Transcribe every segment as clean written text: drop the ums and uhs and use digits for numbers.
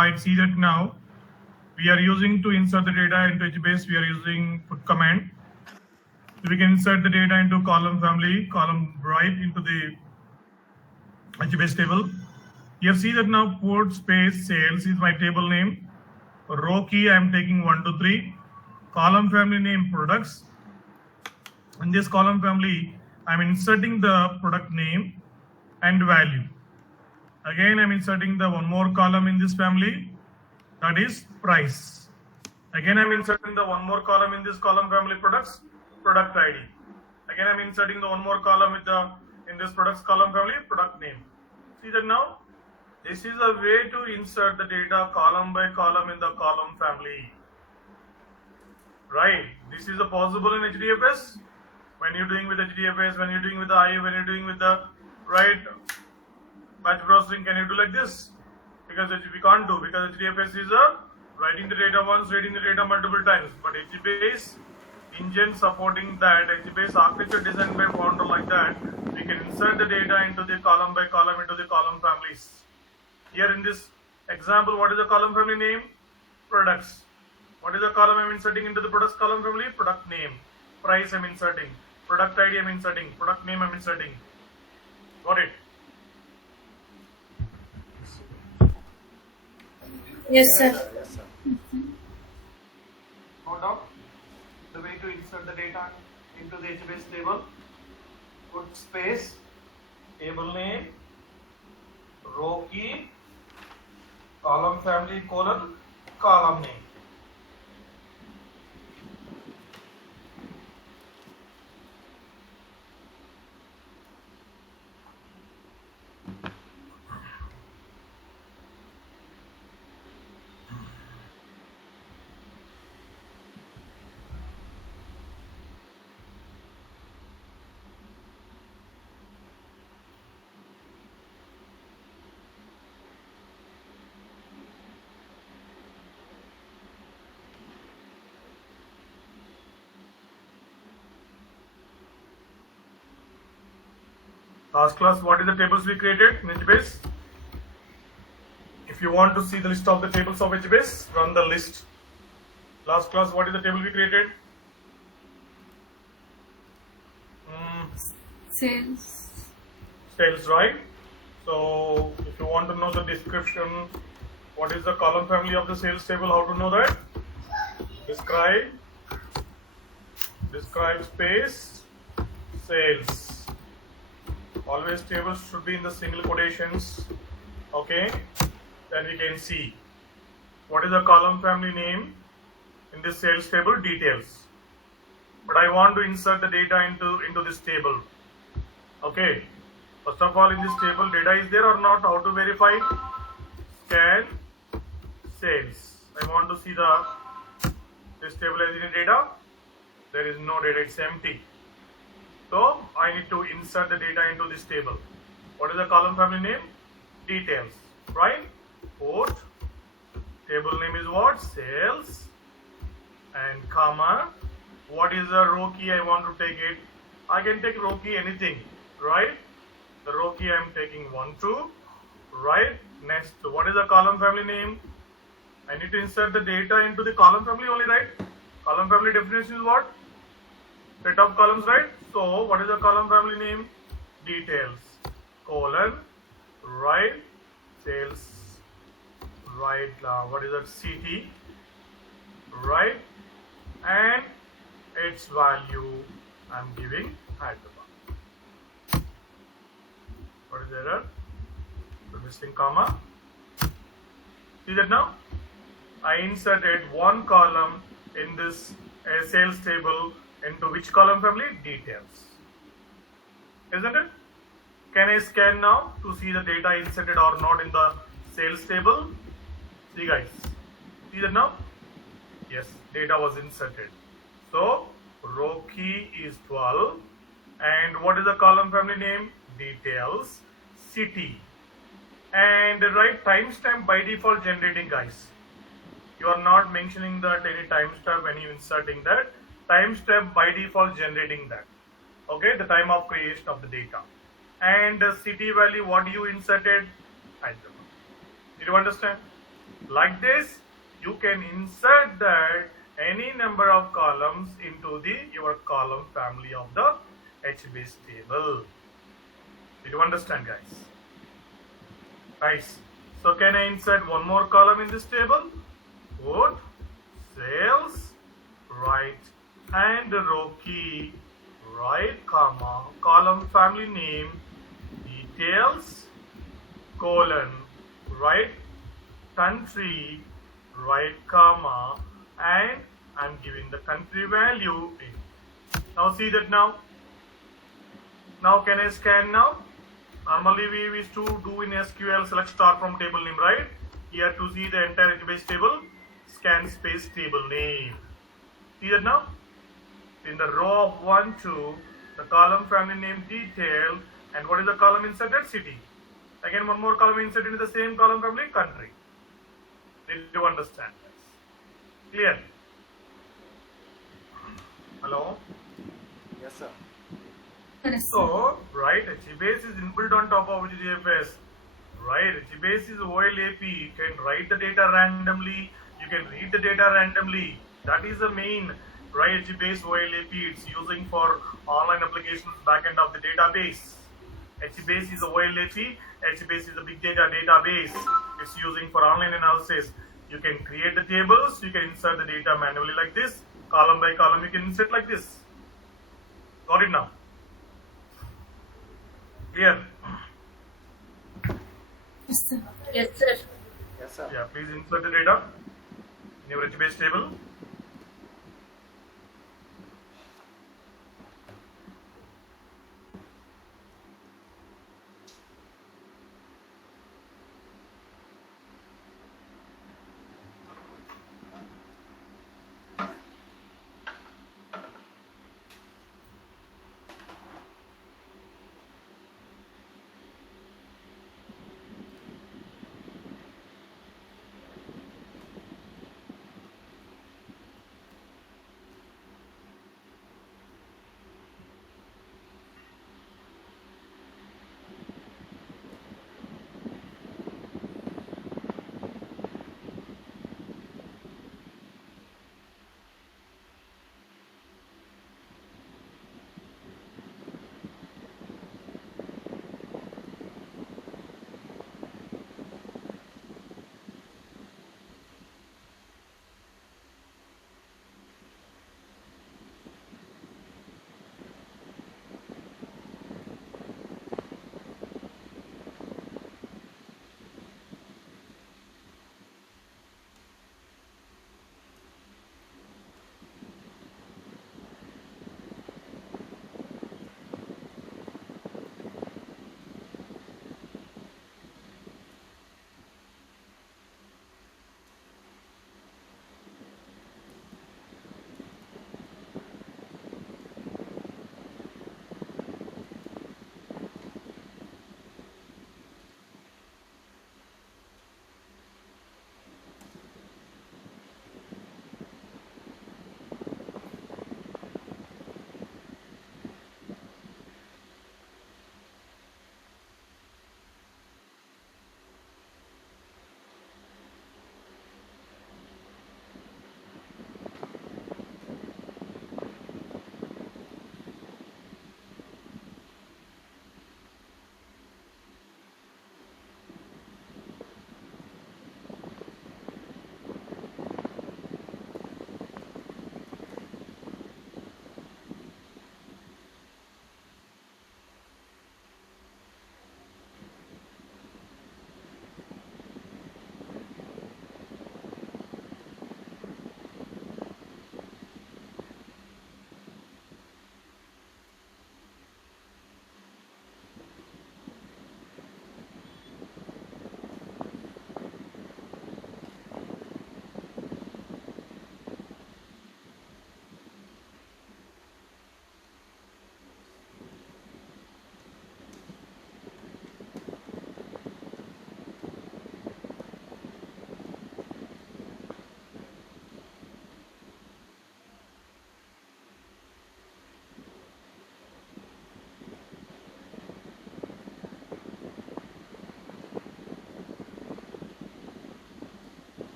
Right, see that now we are using to insert the data into HBase, we are using put command. So we can insert the data into column family, column right into the HBase table. You see that now port space sales is my table name. Row key I am taking 1 to 3. Column family name products. In this column family, I am inserting the product name and value. Again, I am inserting the one more column in this family, that is price. Again, I am inserting the one more column in this column family products, product ID. Again, I am inserting the one more column with the in this products column family, product name. See that now? This is a way to insert the data column by column in the column family. Right? This is a possible in HDFS. When you're doing with HDFS, when you're doing with the IO, when you're doing with the right batch processing, can you do like this? Because we can't do, because HDFS is a writing the data once, reading the data multiple times. But HBase engine supporting that, HBase architecture designed by founder like that, we can insert the data into the column by column into the column families. Here in this example, what is the column family name? Products. What is the column I'm inserting into the products column family? Product name. Price I'm inserting. Product ID I'm inserting. Product name I'm inserting. Got it? Yes, sir. Note down the way to insert the data into the HBase table. Put space, table name, row key, column family colon, column name. Last class, what is the tables we created in HBase? If you want to see the list of the tables of HBase, run the list. Last class, what is the table we created? Sales. Sales, right? So, if you want to know the description, what is the column family of the sales table, how to know that? Describe space, sales. Always tables should be in the single quotations. Okay, then we can see what is the column family name in this sales table, details. But I want to insert the data into this table. Okay, first of all, in this table data is there or not? How to verify? Scan sales. I want to see this table has any data. There is no data, it's empty. So I need to insert the data into this table. What is the column family name? Details, right? Port, table name is what? Sales, and comma. What is the row key I want to take it? I can take row key anything, right? The row key I am taking 1, 2, right? Next, what is the column family name? I need to insert the data into the column family only, right? Column family definition is what? Set of columns, right? So what is the column family name? Details, colon, right, sales, right, what is that? CT, right, and its value I'm giving Hyderabad. What is the error? The missing comma. See that now? I inserted one column in this sales table into which column family? Details. Isn't it? Can I scan now to see the data inserted or not in the sales table? See guys. See that now? Yes, data was inserted. So row key is 12. And what is the column family name? Details. City. And write timestamp by default generating, guys. You are not mentioning that any timestamp when you inserting that. Timestamp by default generating that. Okay, the time of creation of the data. And the city value, what you inserted? Hyderabad. Did you understand? Like this, you can insert that any number of columns into the your column family of the HBase table. Did you understand, guys? Nice. So can I insert one more column in this table? Put sales, right, and row key, right, comma, column family name, details, colon, right, country, right, comma, and I'm giving the country value in. Now see that now. Now can I scan now? Normally we used to do in SQL select star from table name, right? Here to see the entire HBase table, scan space table name. See that now? In the row of 1, 2, the column family name detail, and what is the column inserted? City. Again one more column inserted in the same column family, country. Did you understand this? Clear? Hello? Yes, sir. Yes, sir. So, right, HBase is inbuilt on top of GFS. Right, HBase is OLAP. You can write the data randomly. You can read the data randomly. That is the main, right, HBase OLAP. It's using for online applications backend of the database. HBase is OLAP. HBase is a big data database. It's using for online analysis. You can create the tables. You can insert the data manually like this. Column by column, you can insert like this. Got it now? Clear? Yes, sir. Yes, sir. Yes, sir. Yeah, please insert the data in your HBase table.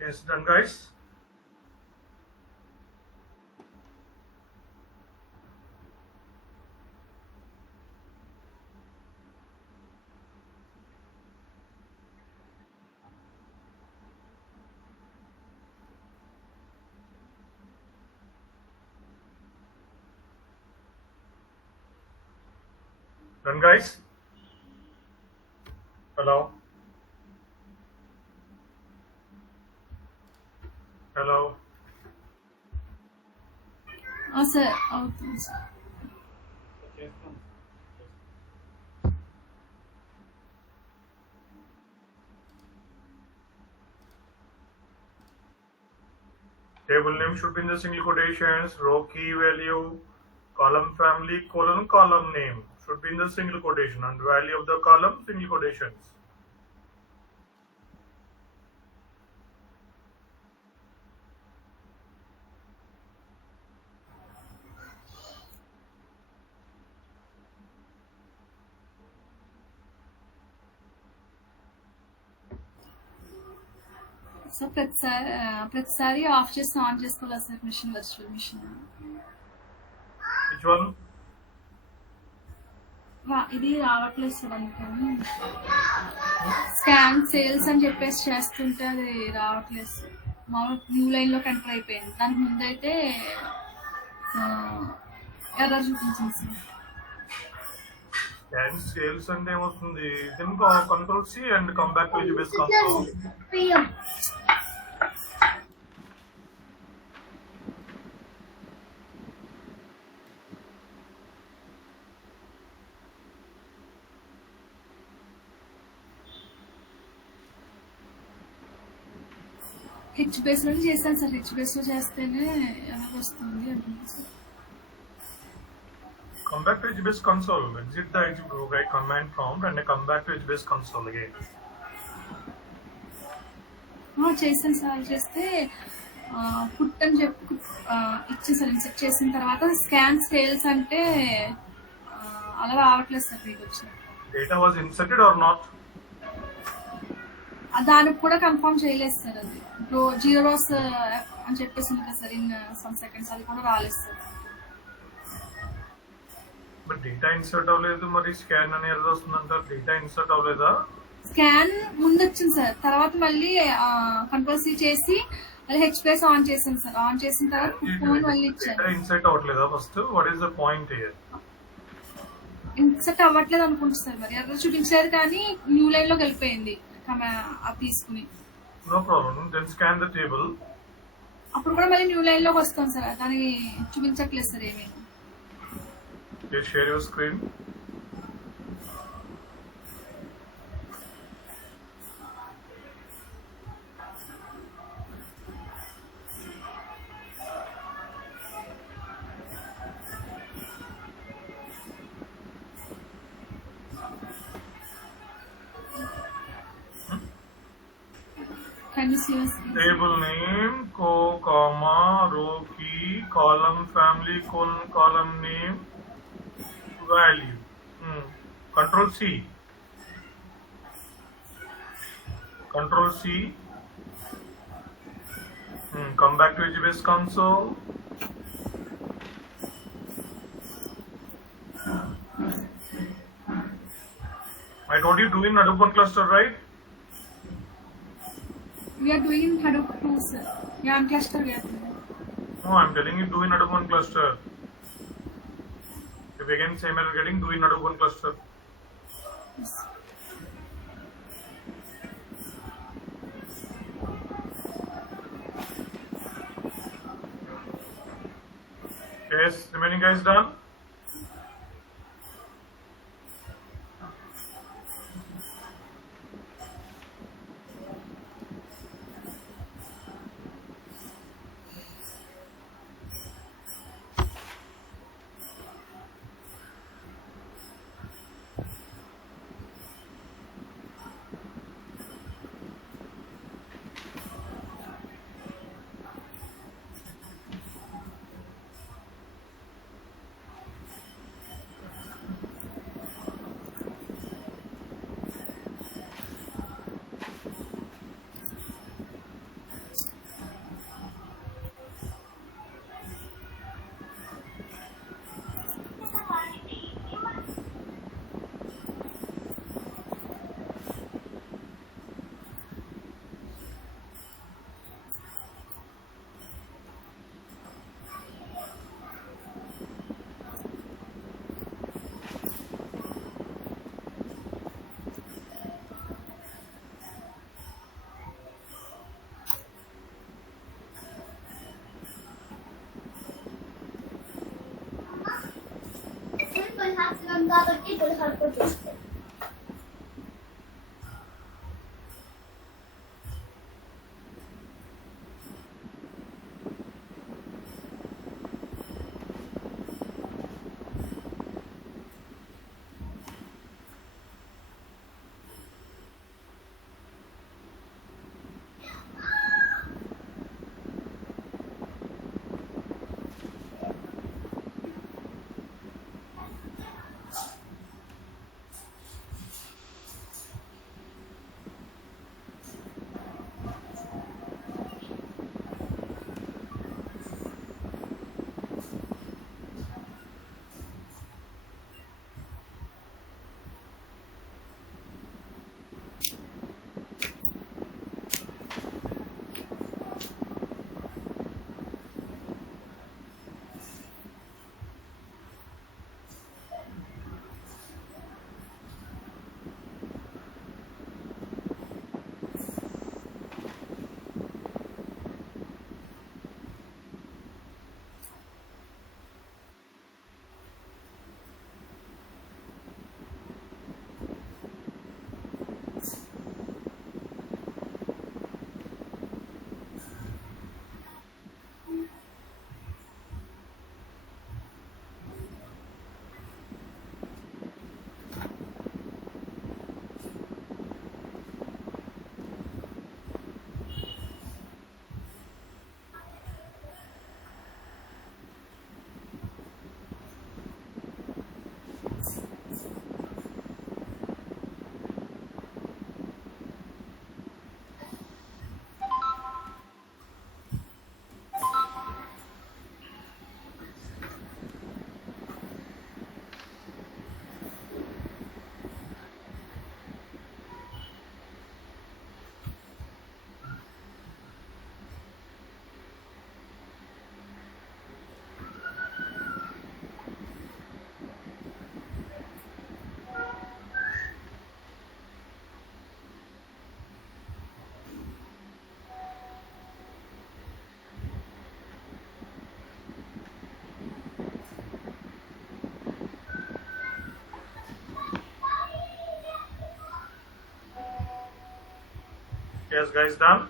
Yes, done, guys. Done, guys. Hello. Hello. Sir అవుతుంది sir. Table name should be in the single quotations. Row key value, column family, column name should be in the single quotation, and value of the column single quotations. So ప్రతిసారి off చేసి on చేసుకోవాలా sir machine virtual machine? Which one? ఇది రావట్లేదు sir, అందుకని scan sales అని చెప్పేసి చేస్తుంటే అది రావట్లేదు సార్. మా న్యూ లైన్లోకి ఎంటర్ అయిపోయింది. దానికి ముందైతే ఎర్రర్ చూపించింది సార్. And sales and ఏమొస్తుంది? Then control C and come back to HBase console. HBase లో చేశాను సార్. హెచ్బేస్ లో చేస్తేనే ఎర్రర్ వస్తుంది అంటుంది sir. Come back to HBase console. Exit the right command prompt and come back to HBase console again. చేశాను sir. చేస్తే put అని చెప్పి ఇచ్చి సార్ ఇన్సెట్ చేసిన తర్వాత స్కాన్ సేల్స్ అంటే అలా రావట్లేదు సార్. మీకు వచ్చిన Data was inserted or not? దానికి కూడా కన్ఫర్మ్ చేయలేదు సార్. అది జీరో రోస్ అని చెప్పేసి ఉంది కదా సార్, ఇన్ సమ్ సెకండ్స్ అది కూడా రాలేదు సార్. బట్ డేటా ఇన్సర్ట్ అవ్వలేదు, మరి స్కాన్ అని ఎర్రర్ వస్తుందంటారు. డేటా ఇన్సర్ట్ అవ్వలేదా? స్కాన్ ముందు వచ్చింది సార్, తర్వాత మళ్ళీ కంట్రోల్ సి చేసి మళ్ళీ హెచ్పిఎస్ ఆన్ చేసాను సార్. ఆన్ చేసిన తర్వాత ఫోన్ మళ్ళీ ఇచ్చాను. డేటా ఇన్సర్ట్ అవ్వట్లేదా? First what is the point here? Insert అవ్వట్లేదు అనుకుంటా సార్. మరి ఎర్రర్ చూపించలేదు కానీ న్యూ లైన్ లోకి వెళ్ళిపోయింది అది తీసుకుని. No problem, then scan the table. అప్పుడు కూడా మళ్ళీ న్యూ లైన్ లోకి వస్తాం సార్. దానికి చూపించట్లేదు సార్ ఏమీ. Share your screen. Can you see your screen? Table name, comma, row key, column family, column name, value. Control C. Control C. Come back to HBase console. I told you do in Hadoop one cluster, right? We are doing in Hadoop 2 sir. Yeah, I'm cluster we are doing. No, I'm telling you do in Hadoop one cluster. If again same error getting, do in Hadoop one cluster. Yes. Yes, remaining guys done? కాబట్టి పులిహోరతో చూస్తే Yes, guys, done.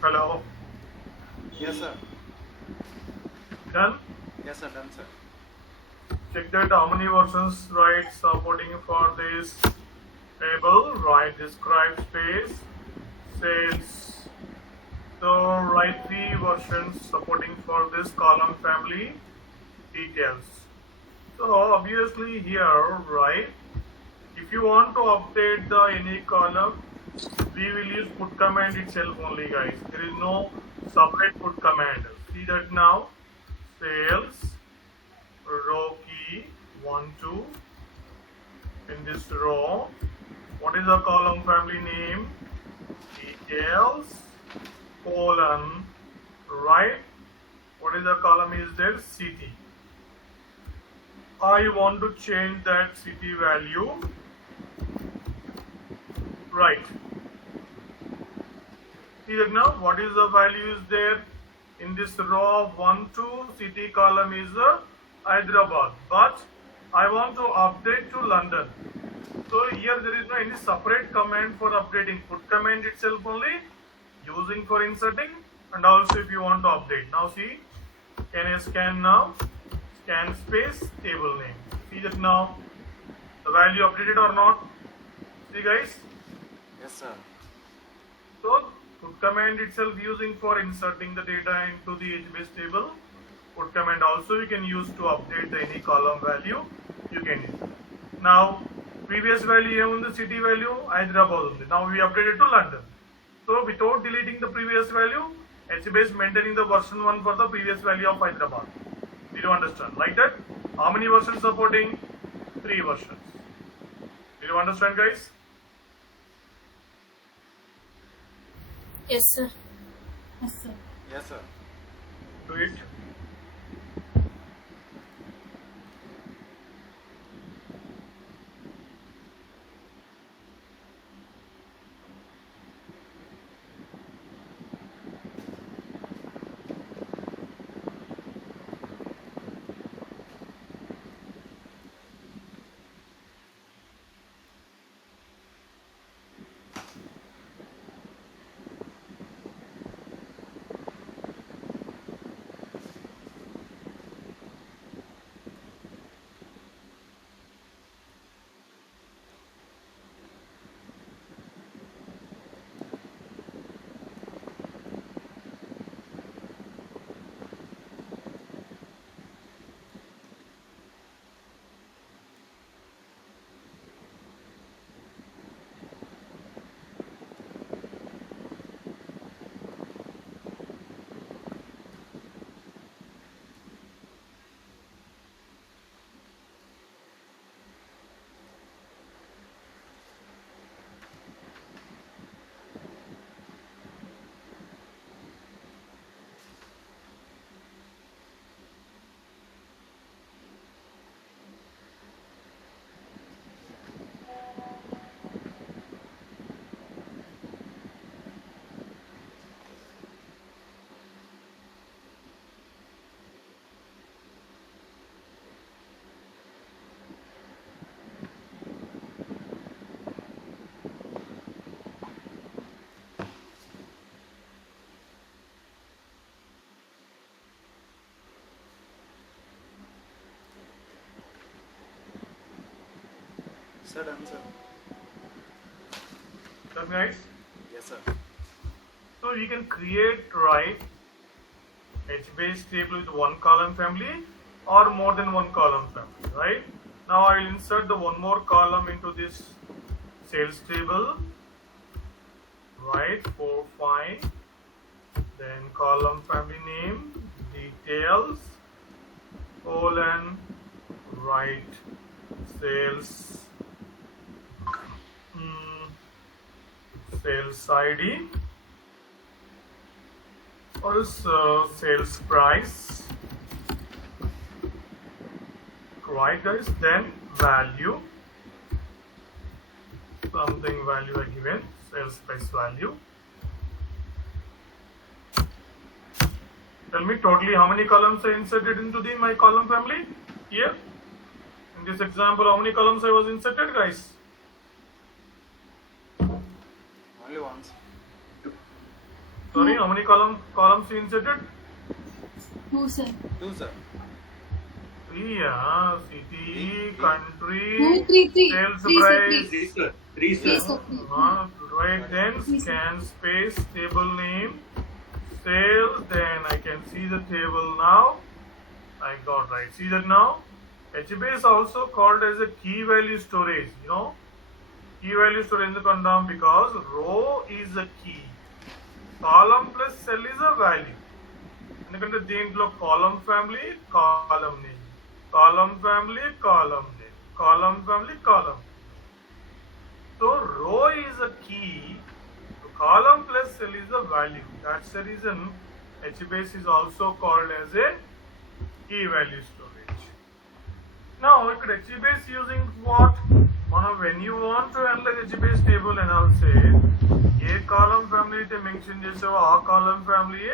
Hello, Yes, sir. done. Yes, sir. Done, sir. Check that how many versions right supporting for this table. Write describe space sales. So write 3 versions supporting for this column family details. So obviously here, right, if you want to update the any column, we will use put command itself only, guys. There is no separate put command. See that now. Sales row key 1 2 in this row. What is the column family name? Details colon, right? What is the column is there? City. I want to change that city value, right? See that now what is the value is there in this row of 1 2 city column is Hyderabad, but I want to update to London. So here there is no any separate command for updating. Put command itself only using for inserting, and also if you want to update. Now see, can I scan now? Scan space table name. See that now the value updated or not? See guys. Yes, sir. So put command itself using for inserting the data into the HBase table. Put command also you can use to update the any column value you can use. Now previous value in the city value Hyderabad. Now we updated to London. So without deleting the previous value, HBase maintaining the version 1 for the previous value of Hyderabad. Did you understand? Like that? How many versions supporting? 3 versions. Did you understand, guys? Yes, sir. Yes, sir. Yes, sir. Do it. sir, done, sir. Done, guys? Yes, sir. So you can create, right, HBase table with one column family or more than one column family, right? Now I will insert the one more column into this sales table, right? 4, 5. Then column family name, details, colon, right, sales, sales ID, also sales price, right guys, then value, something value are given, sales price value. Tell me totally how many columns I inserted into my column family here. In this example, how many columns I was inserted, guys? Only once. Sorry, how many columns you inserted? 2, sir. 2, sir. 3, yeah. City, country, 2, 3, 3. sales 3, sir, price. 3. sir. 3, sir. 3, sir. 3. Right, then scan space, table name, sales, then I can see the table now. I got right. See that now? HBase also called as a key value storage, you know. Key value storage in the condom because row is a key. Column plus cell is a value. ఎందుకంటే దీంట్లో column family column name, column family column name, column family column. So row is a key, column plus cell is a value. That's the reason HBase is also called as a key value storage. Now ఇక్కడ HBase using what? When you want to analyze HBase table analysis, A column family అయితే mention చేసావో ఆ column family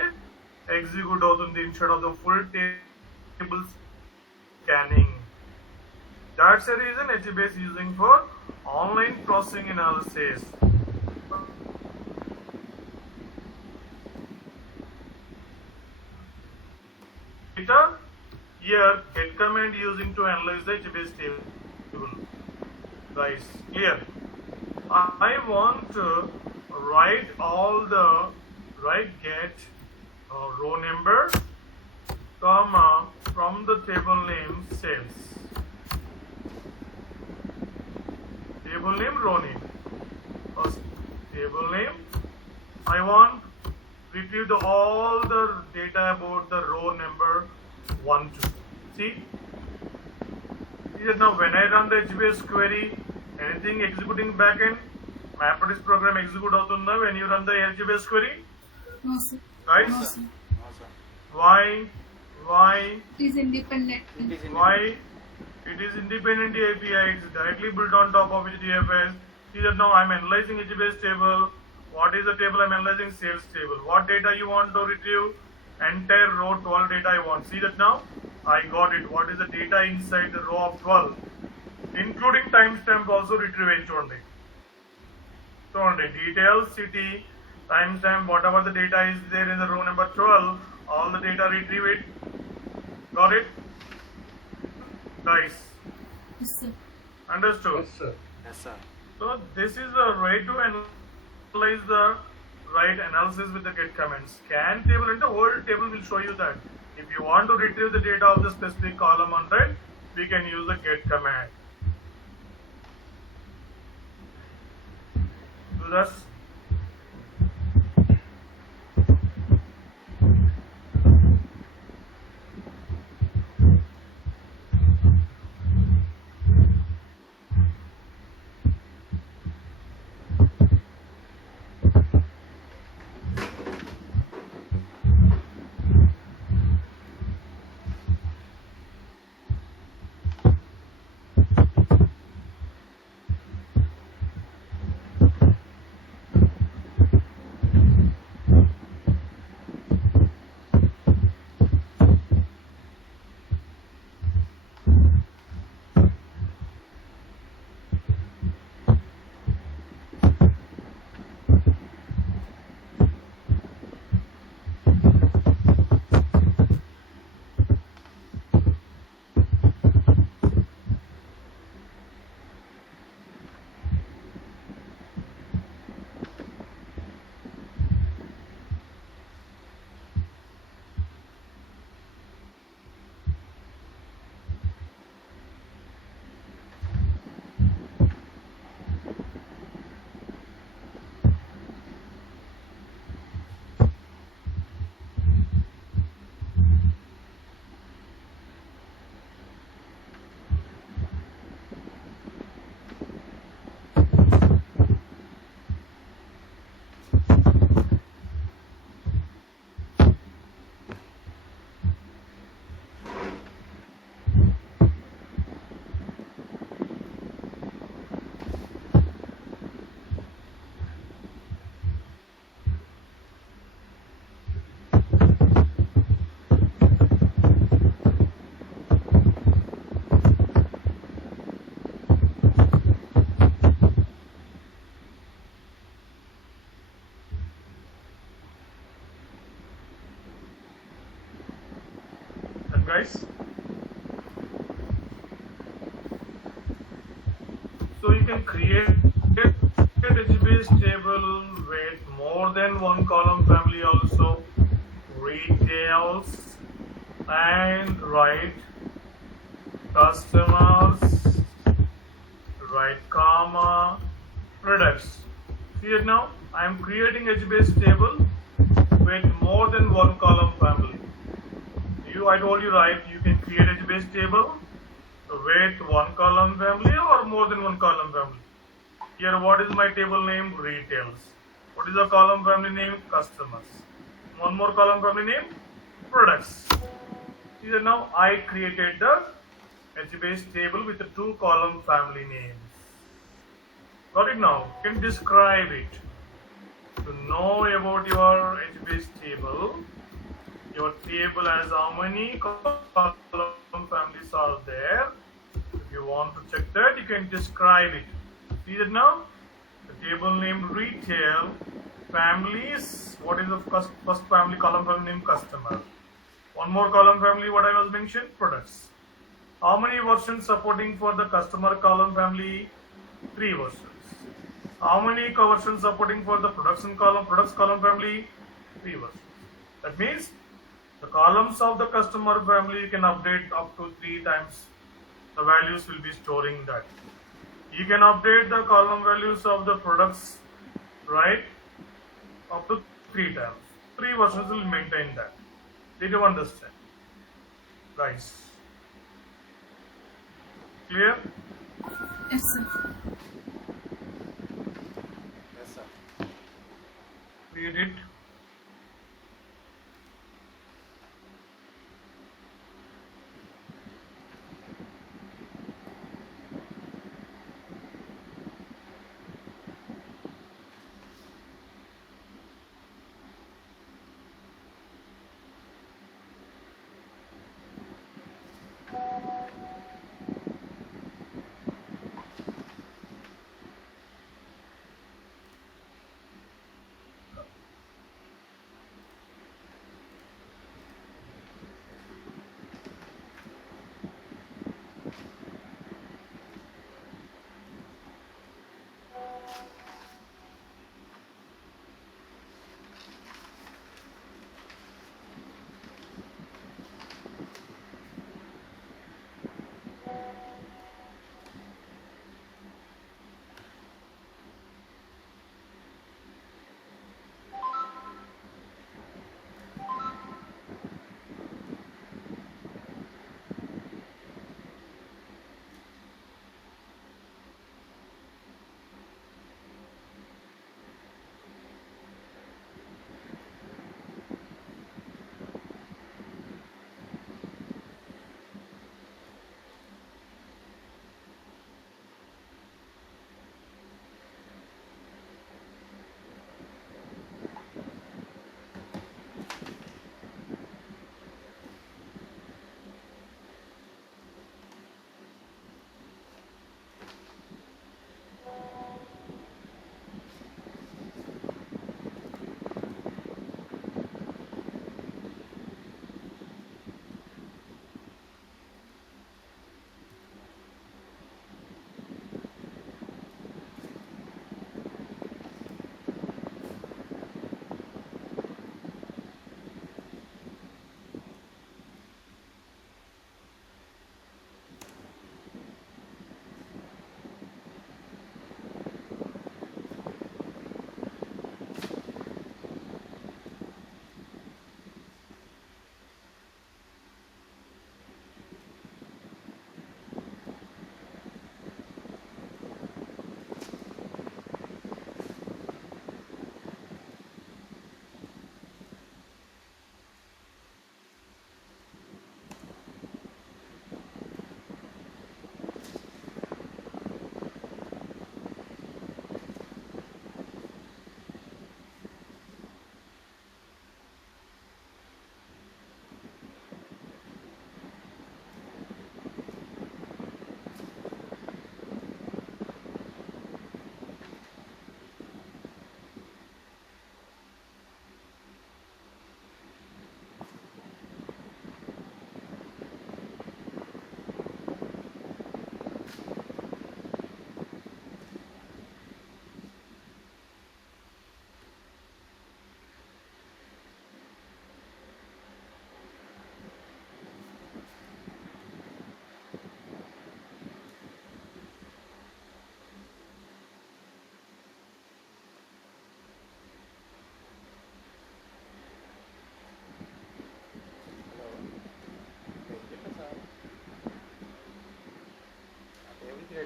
execute అవుతుంది instead of the full table scanning. That's the reason HBase using for online processing analysis. Here get command using to analyze the HBase table. Guys, clear? I want to write all the get row number, comma, from the table name sales. Table name, row name. First, table name. I want retrieve all the data about the row number 1, 2. See? Now when I run the HBase query, anything executing backend, MapReduce program execute outunda when you run the HBase query? No, sir. Right? No, sir. No, sir. Why? It is independent. It is Why? It is independent API. It's directly built on top of HDFS. See that now I'm analyzing HBase table. What is the table I'm analyzing? Sales table. What data you want to retrieve? Entire row 12 data I want. See that now? I got it. What is the data inside the row of 12? Including timestamp also retrieve చూడండి. చూడండి details, city, timestamp, whatever the data is there in the row number 12, all the data retrieve it. Got it? Guys, Yes, sir. understood? Yes, sir. Yes, sir. So this is the way to analyze the right analysis with the get command. Scan table and the whole table will show you that. If you want to retrieve the data of the specific column on right, we can use the get command. So that's guys? So you can create a database table with more than one column family also, retails, and write customers, write comma, products. See it now? I am creating a database table with more than one column family. I told you right, you can create a database table with one column family or more than one column family. Here, what is my table name? Retails. What is the column family name? Customers. One more column family name? Products. See that now I created the database table with the two column family names. Got it now? You can describe it. To know about your database table, your table has how many column families are there. If you want to check that, you can describe it. See that now? The table name retail, families, what is the first family, column family name? Customer. One more column family, what I was mentioned? Products. How many versions supporting for the customer column family? 3 versions. How many versions supporting for the products column family? 3 versions. That means the columns of the customer family you can update up to 3 times. The values will be storing that. You can update the column values of the products, right, up to 3 times. 3 versions will maintain that. Did you understand? Guys. Clear? Yes, sir. Yes, sir. Read it.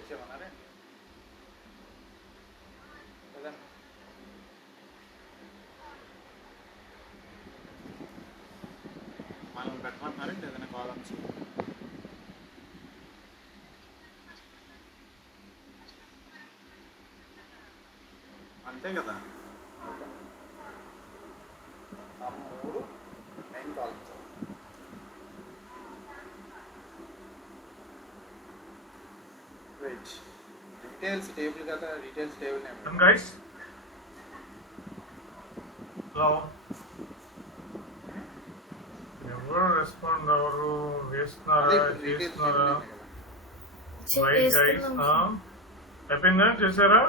చేయమన్నారా కదండి మనం పెట్టమంటున్నారండి ఏదైనా columns అంతే కదా ఆ 3 main columns weight details table కదా details table name And guys, hello. ఎవరు respond ఎవరు వేస్తున్నారా చేస్తున్నారా రైట్ గైస్ అయిపోయిందా చేశారా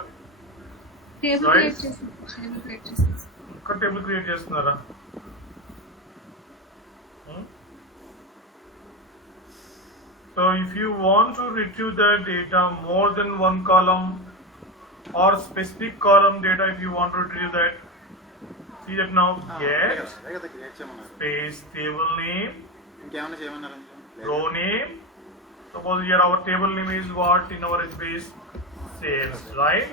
టేబుల్ Guys. క్రియేట్ చేసేసి ఒక టేబుల్ క్రియేట్ చేస్తున్నారా So if you want to retrieve the data more than one column or specific column data, if you want to retrieve that, see that now get అదే కదా create చేయమన్నారు space table name, ఇంకేమైనా చేయమన్నారు row name. Suppose here our table name is what in our base sales, right?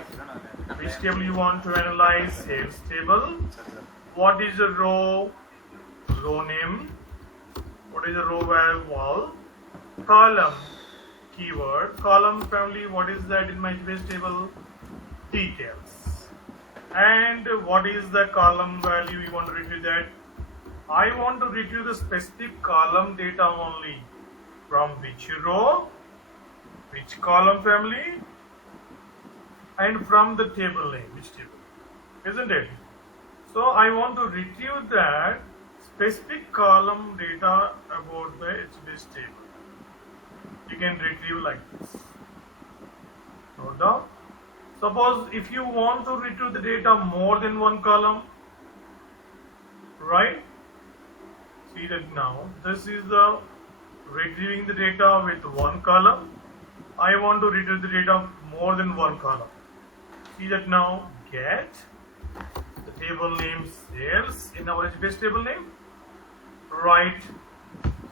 Which table you want to analyze? Sales table. What is the row? Row name. What is the row wall? Column keyword. Column family. What is that in my base table? Details. And what is the column value you want to retrieve that? I want to retrieve the specific column data only. From which row, which column family, and from the table name, which table, isn't it? So I want to retrieve that specific column data about the HBase table. You can retrieve like this. Note down. Suppose if you want to retrieve the data more than one column, right? See that now. This is the retrieving the data with one column. I want to retrieve the data more than one column. See that now. Get the table name sales in our HBase table name. Write.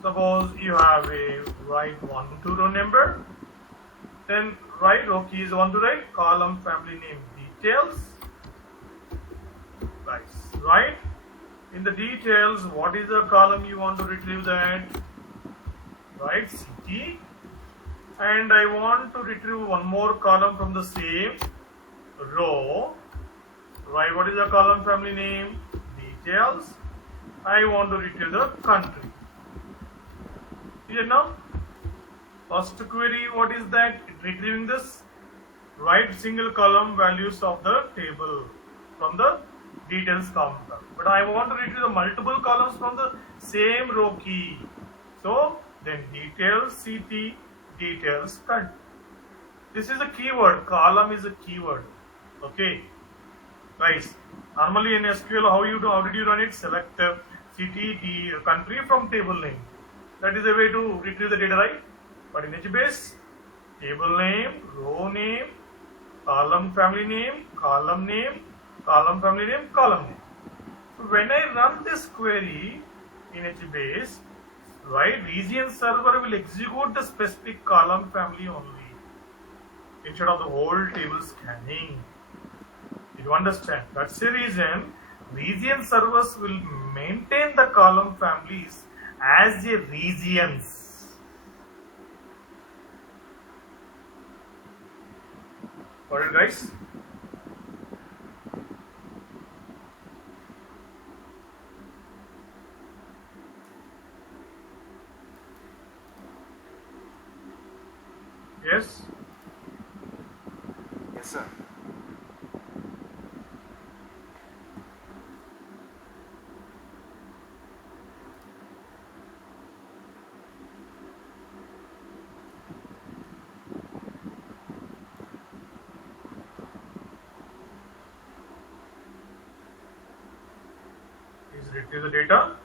Suppose you have a write 1 to row number. Then write row key is 1 to write column family name details. Guys, right? In the details, what is the column you want to retrieve that? Right, city. And I want to retrieve one more column from the same row. Right, what is the column family name? Details. I want to retrieve the country. Here now, first query, what is that? Retrieving this right single column values of the table from the details counter. But I want to retrieve the multiple columns from the same row key. So then details CT details country. This is a keyword. Column is a keyword. Okay, guys. Normally in SQL, how did you run it? Select city country from table name. That is a way to retrieve the data, right? But in HBase, table name, row name, column family name, column name, column family name, column name. So when I run this query in HBase, right, region server will execute the specific column family only instead of the whole table scanning. You understand? That's the reason region servers will maintain the column families as a regions. Got it, guys? Yes? Yes, sir. Please retrieve the data.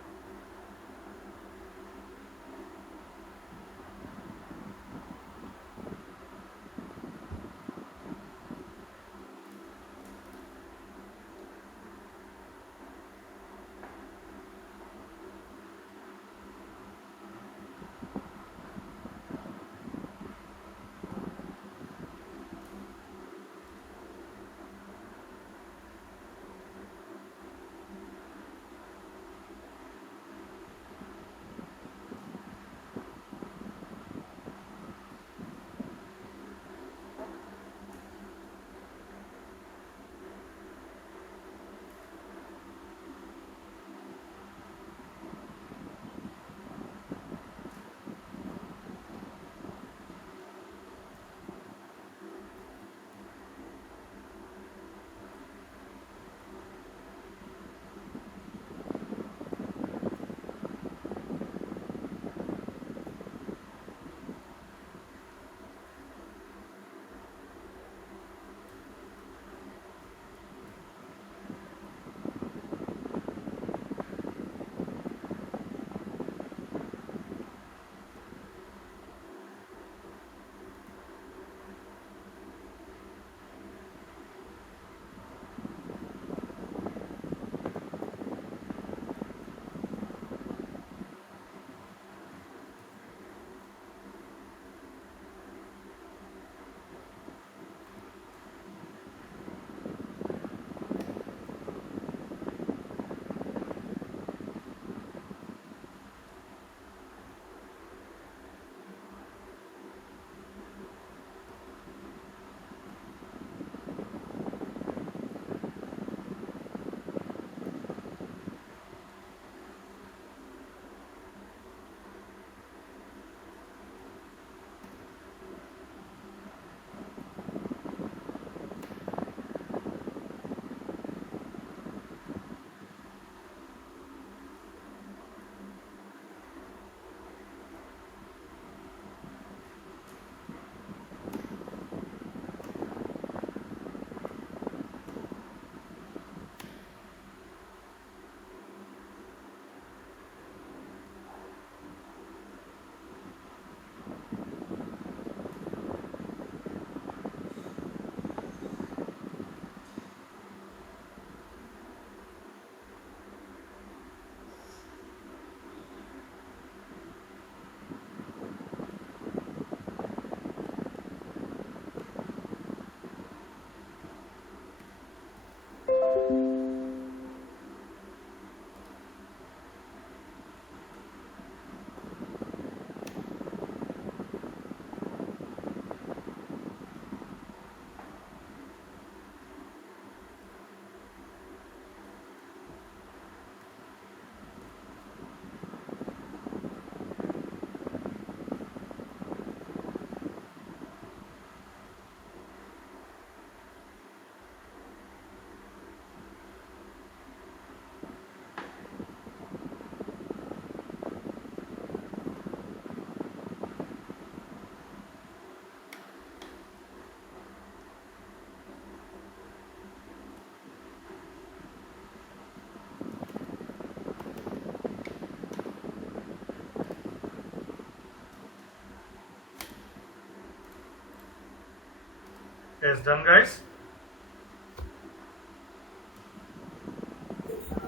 Yes, done, guys.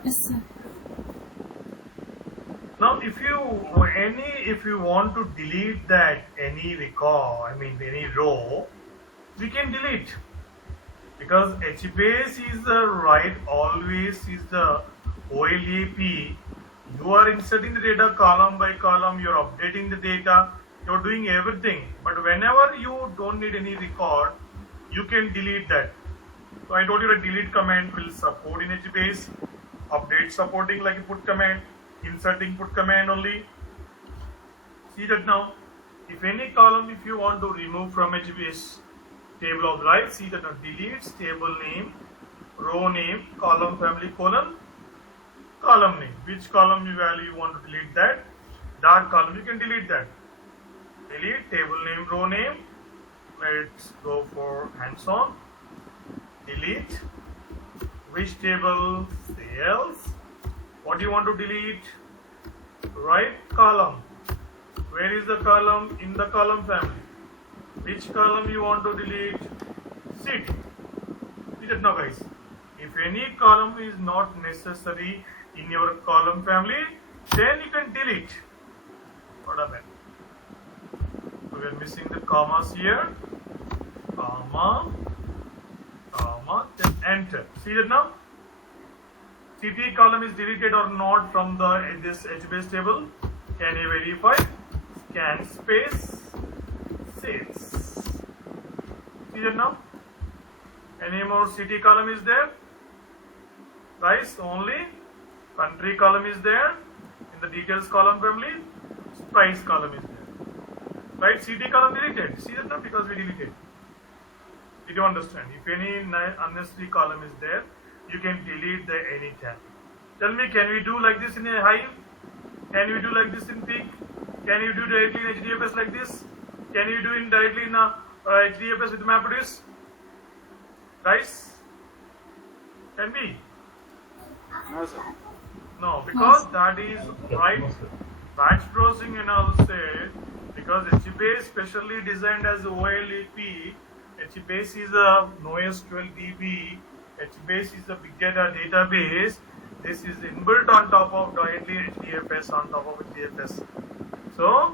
Yes, sir. Now, if you want to delete that any record, any row, we can delete, because HBase is the right always is the OLAP. You are inserting the data column by column. You are updating the data. You are doing everything. But whenever you don't need any record, you can delete that. So I told you the delete command will support in HBase. Update supporting like a put command. Inserting put command only. See that now. If any column, if you want to remove from HBase table of the right, see that now deletes table name, row name, column family colon, column name. Which column value you want to delete that? Dark column, you can delete that. Delete table name, row name. Let's go for hands-on. Delete. Which table? Sales. What do you want to delete? Right column. Where is the column? In the column family. Which column you want to delete? City. See that now, guys. If any column is not necessary in your column family, then you can delete. What happened? So we are missing the commas here. Comma. Comma. Then enter. See that now? City column is deleted or not from this HBase table. Can you verify? Scan space sales. See that now? Any more city column is there? Guys, only country column is there. In the details column family, price column is there. Right? City column deleted. See that now? Because we deleted. Did you understand? If any unnecessary column is there, you can delete the any tab. Tell me, can we do like this in a Hive? Can we do like this in Peak? Can you do directly in HDFS like this? Can you do it directly in HDFS with MapReduce? Guys? Can we? No, sir. No, because that is right. Batch browsing and I'll say, because HBase specially designed as OLAP, HBase is a NoSQL-DB, HBase is a big data database. This is inbuilt on top of directly HDFS, on top of HDFS. So,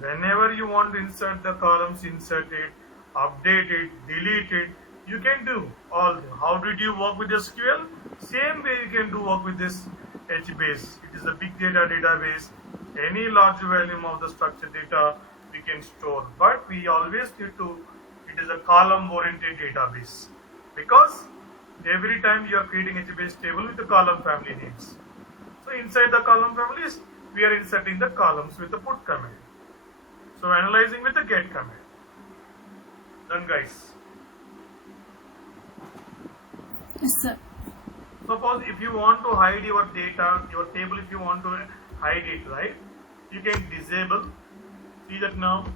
whenever you want to insert the columns, insert it, update it, delete it, you can do all. How did you work with SQL? Same way you can do work with this HBase. It is a big data database. Any large volume of the structured data we can store. But we always need to, it is a column oriented database. Because every time you are creating HBase table with the column family names. So inside the column families, we are inserting the columns with the put command. So analyzing with the get command. Done, guys. Yes, sir. Suppose if you want to hide your data, your table, if you want to hide it, right? You can disable. See that now?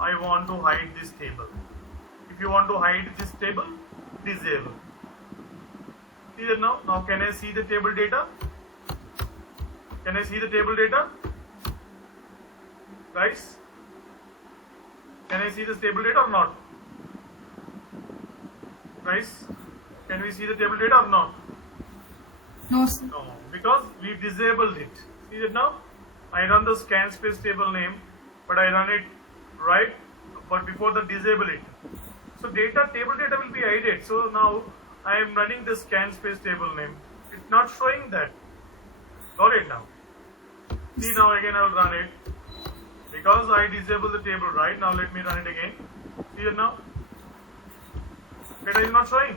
I want to hide this table. If you want to hide this table, disable. See that now? Now can I see the table data? Can I see the table data? Guys? Can I see this table data or not? Guys? Can we see the table data or not? No, sir. No, because we disabled it. See that now? I run the scan space table name, but I run it right, but before the disable it. So table data will be hidden. So now I am running the scan space table name. It's not showing that. Got it now? See now again I will run it. Because I disabled the table, right? Now let me run it again. See it now? Data is not showing.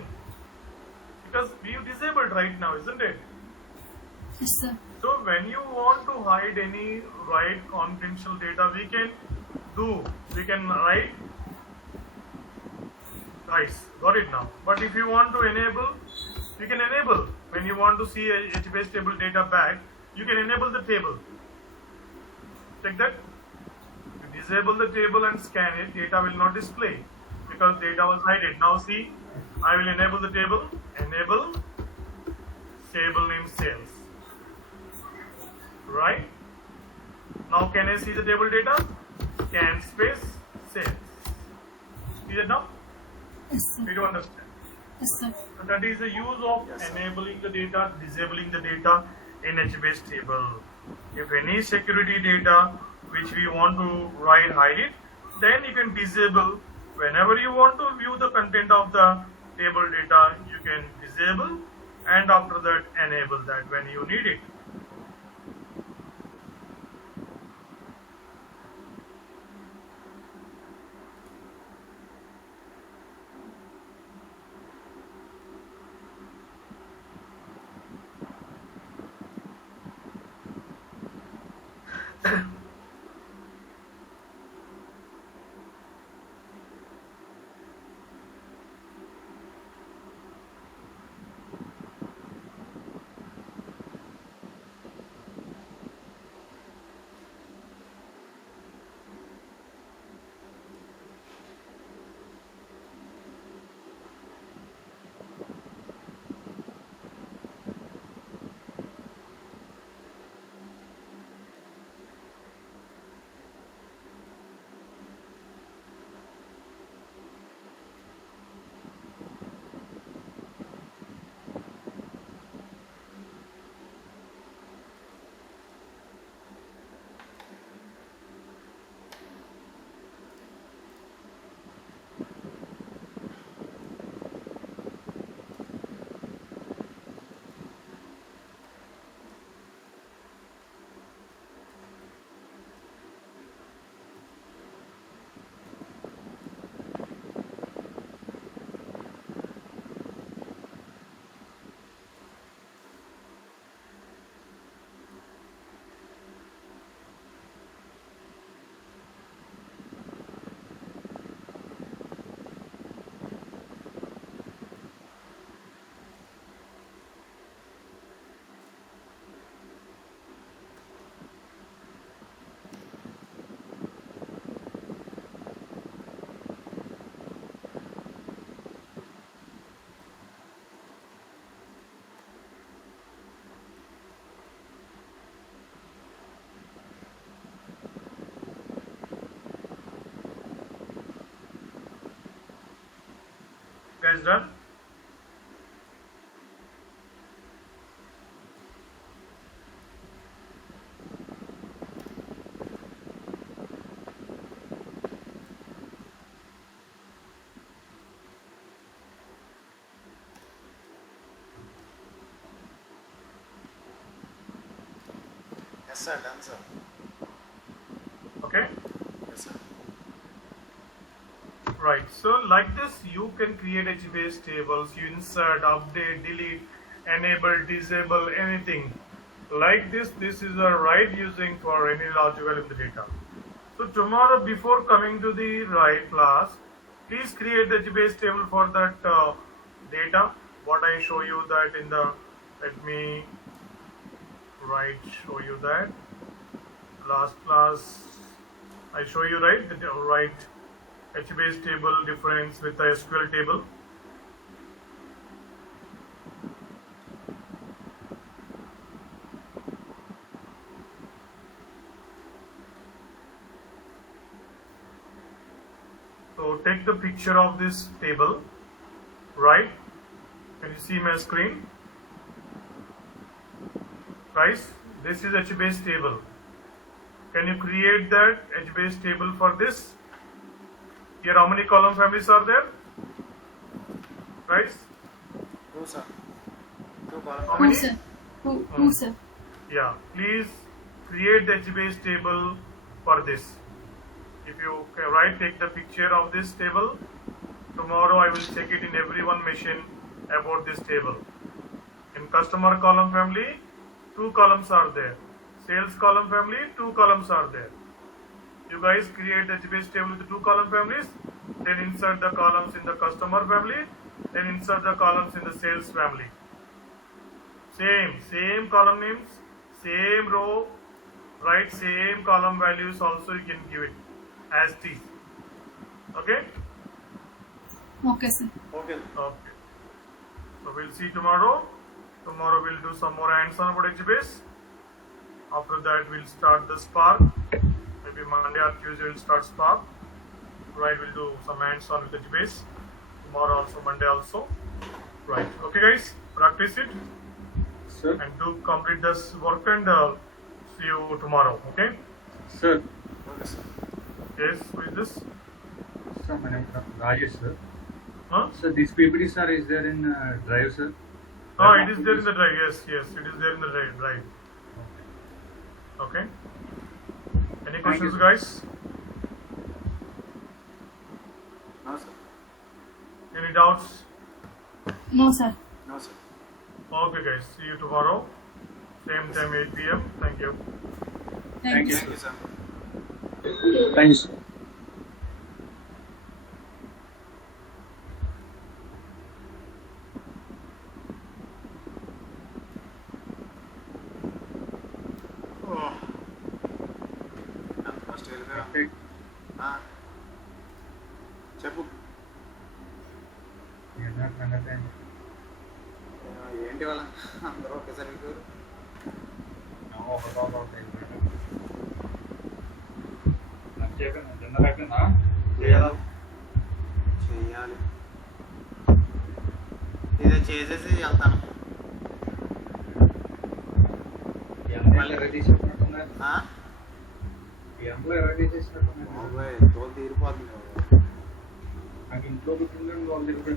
Because we disabled right now, isn't it? Yes, sir. So when you want to hide any write confidential data, we can write. Guys, got it now. But if you want to enable, you can enable. When you want to see a HBase table data back, you can enable the table. Check that. You disable the table and scan it, data will not display because data was hidden. Now see, I will enable the table. Enable table name sales. Right? Now can I see the table data? Scan space sales. See that now? Yes, sir. Did you understand? Yes, sir. So that is the use of Yes, sir. enabling the data, disabling the data in HBase table. If any security data which we want to hide it, then you can disable. Whenever you want to view the content of the table data, you can disable, and after that enable that when you need it. Guys, done? Yes, sir. Done, sir. Okay. Yes, sir. Right, so like this you can create HBase tables, you insert, update, delete, enable, disable, anything. Like this is a right using for any logical in the data. So tomorrow before coming to the right class, please create the HBase table for that data. What I show you that in the, let me show you that. Last class I show you the HBase table difference with the SQL table. So take the picture of this table, right? Can you see my screen? Guys, this is HBase table. Can you create that HBase table for this? Here, how many column families are there? Guys, 2, sir. 2 column. how Who, many? sir? Who, sir? Yeah, please create the HBase table for this. If you take the picture of this table, tomorrow I will check it in every one machine about this table. In customer column family, 2 columns are there. Sales column family, 2 columns are there. You guys create the HBase table with 2 column families, then insert the columns in the customer family, then insert the columns in the sales family. Same column names, same row, right? Same column values also you can give it as T. Okay? Okay, sir. Okay. Okay. So we'll see tomorrow. Tomorrow we'll do some more hands-on about HBase. After that we'll start the Spark. Maybe Monday or Tuesday we'll start Spark. Right, we'll do some hands-on with HBase. tomorrow also, Monday also. Right. Okay, guys, practice it Sir, and do complete this work and see you tomorrow. Okay. sir, okay sir. Yes. Who is this? sir, my name is Rajesh, sir. Huh? Sir, this PPT, sir, is there in Drive, sir? Oh, it is there in the drive. Yes, yes, it is there in the drive. Okay. Any questions, sir. guys? No sir. Any doubts? No sir. No sir. Okay, guys. See you tomorrow. Same time, 8 p.m. Thank you. Thank you. Thank you sir. Thank you, sir. First వెళ్ళిపోయా. Perfect. చెప్పు. ఏంటంటే సంగతి ఏంటి? ఏంటి వాళ్ళ అందరూ ఒకేసారి వెళ్ళిపోయారు. ఒక రోజు అవుతాయి. నాకు చెప్పాను, డిన్నర్ అయిపోయిందా? చేయాలి. ఇదే చేసేసి వెళ్తాను. ఈ అమ్మాయిలు ఎర్ర తీసేసినట్టున్నారు. ఆ? ఈ అమ్మాయిలు ఎర్ర తీసేసినట్టున్నారు. బాబోయ్, తోలు తీరిపోతుంది. నాకు ఇంట్లో కూర్చుంటే వాళ్ళు దగ్గర